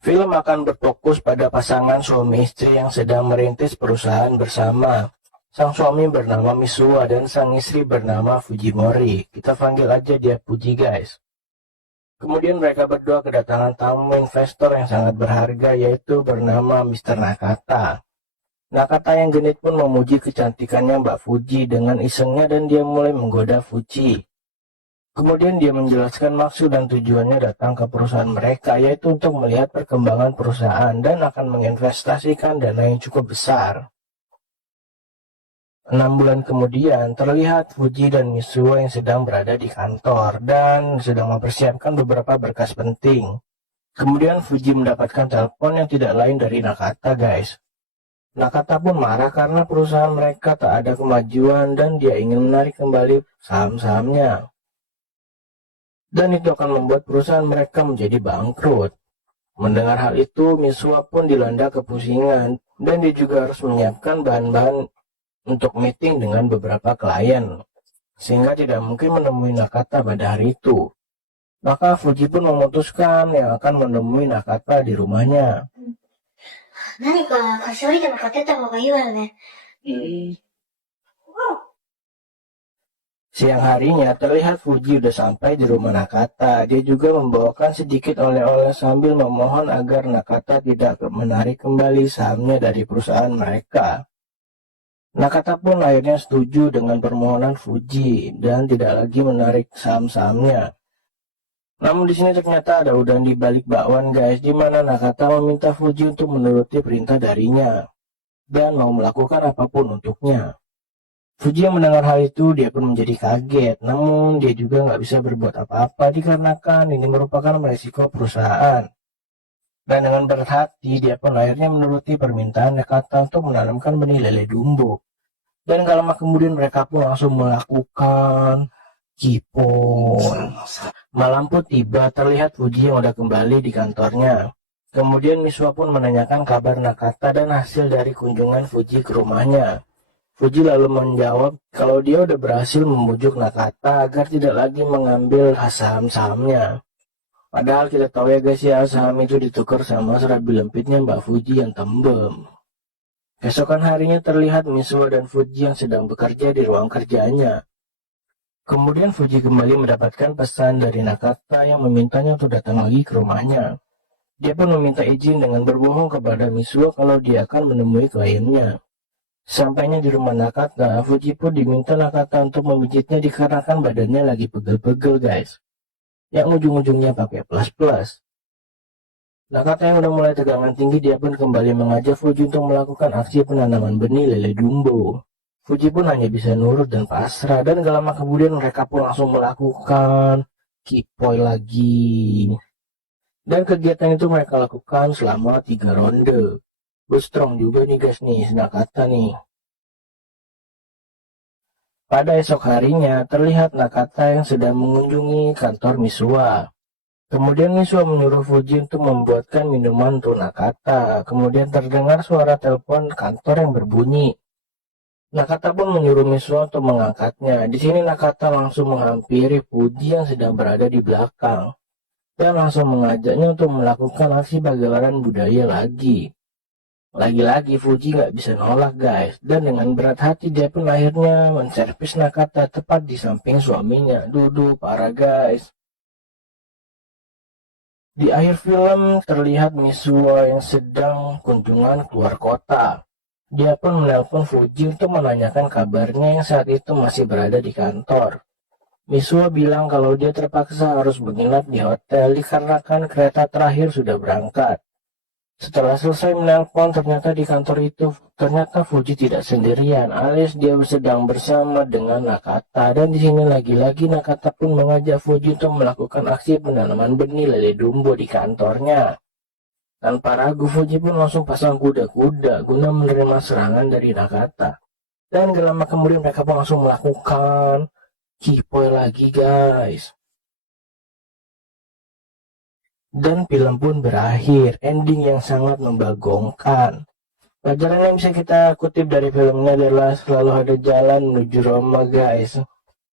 Film akan berfokus pada pasangan suami istri yang sedang merintis perusahaan bersama. Sang suami bernama Misuwa dan sang istri bernama Fujimori. Kita panggil aja dia Fuji, guys. Kemudian mereka berdua kedatangan tamu investor yang sangat berharga, yaitu bernama Mr. Nakata. Nakata yang genit pun memuji kecantikannya Mbak Fuji dengan isengnya dan dia mulai menggoda Fuji. Kemudian dia menjelaskan maksud dan tujuannya datang ke perusahaan mereka, yaitu untuk melihat perkembangan perusahaan dan akan menginvestasikan dana yang cukup besar. 6 bulan kemudian, terlihat Fuji dan Misuwa yang sedang berada di kantor dan sedang mempersiapkan beberapa berkas penting. Kemudian Fuji mendapatkan telepon yang tidak lain dari Nakata, guys. Nakata pun marah karena perusahaan mereka tak ada kemajuan dan dia ingin menarik kembali saham-sahamnya. Dan itu akan membuat perusahaan mereka menjadi bangkrut. Mendengar hal itu, Misuwa pun dilanda kepusingan dan dia juga harus menyiapkan bahan-bahan untuk meeting dengan beberapa klien, sehingga tidak mungkin menemui Nakata pada hari itu. Maka Fuji pun memutuskan yang akan menemui Nakata di rumahnya. 何か菓子折りでも買ってった方がいいわよね。 Siang harinya terlihat Fuji udah sampai di rumah Nakata. Dia juga membawakan sedikit oleh-oleh sambil memohon agar Nakata tidak menarik kembali sahamnya dari perusahaan mereka. Nakata pun akhirnya setuju dengan permohonan Fuji dan tidak lagi menarik saham-sahamnya. Namun di sini ternyata ada udang di balik bakwan, guys, di mana Nakata meminta Fuji untuk menuruti perintah darinya dan mau melakukan apapun untuknya. Fuji yang mendengar hal itu, dia pun menjadi kaget, namun dia juga nggak bisa berbuat apa-apa dikarenakan ini merupakan resiko perusahaan. Dan dengan berat hati, dia pun akhirnya menuruti permintaan Nakata untuk menanamkan benih lele dumbo. Dan gak lama kemudian mereka pun langsung melakukan kipon. Malam pun tiba, terlihat Fuji yang udah kembali di kantornya. Kemudian Misuwa pun menanyakan kabar Nakata dan hasil dari kunjungan Fuji ke rumahnya. Fuji lalu menjawab kalau dia udah berhasil membujuk Nakata agar tidak lagi mengambil saham-sahamnya. Padahal kita tahu ya guys ya, saham itu ditukar sama serabi lempitnya Mbak Fuji yang tembem. Keesokan harinya terlihat Misuwa dan Fuji yang sedang bekerja di ruang kerjanya. Kemudian Fuji kembali mendapatkan pesan dari Nakata yang memintanya untuk datang lagi ke rumahnya. Dia pun meminta izin dengan berbohong kepada Misuwa kalau dia akan menemui kliennya. Sampainya di rumah Nakata, Fuji pun diminta Nakata untuk memijitnya dikarenakan badannya lagi pegel-pegel, guys. Yang ujung-ujungnya pakai plus-plus. Nakata yang udah mulai tegangan tinggi, dia pun kembali mengajak Fuji untuk melakukan aksi penanaman benih lele dumbo. Fuji pun hanya bisa nurut dan pasrah, dan gak lama kemudian mereka pun langsung melakukan kipoi lagi. Dan kegiatan itu mereka lakukan selama 3 ronde. Strong juga nih guys nih, Nakata nih. Pada esok harinya, terlihat Nakata yang sedang mengunjungi kantor Misuwa. Kemudian Misuwa menyuruh Fuji untuk membuatkan minuman untuk Nakata. Kemudian terdengar suara telepon kantor yang berbunyi. Nakata pun menyuruh Misuwa untuk mengangkatnya. Di sini Nakata langsung menghampiri Fuji yang sedang berada di belakang. Dan langsung mengajaknya untuk melakukan aksi pagelaran budaya lagi. Lagi-lagi Fuji nggak bisa nolak guys, dan dengan berat hati dia pun akhirnya menservis Nakata tepat di samping suaminya. Parah guys. Di akhir film terlihat Misuwa yang sedang kunjungan keluar kota. Dia pun menelpon Fuji untuk menanyakan kabarnya yang saat itu masih berada di kantor. Misuwa bilang kalau dia terpaksa harus menginap di hotel dikarenakan kereta terakhir sudah berangkat. Setelah selesai menelpon, ternyata di kantor itu, ternyata Fuji tidak sendirian, alias dia sedang bersama dengan Nakata. Dan di sini lagi-lagi Nakata pun mengajak Fuji untuk melakukan aksi penanaman benih lele dumbo di kantornya. Tanpa ragu, Fuji pun langsung pasang kuda-kuda guna menerima serangan dari Nakata. Dan gak lama kemudian mereka pun langsung melakukan kipoi lagi guys. Dan film pun berakhir, ending yang sangat membagongkan. Pelajaran yang bisa kita kutip dari filmnya adalah selalu ada jalan menuju Roma guys.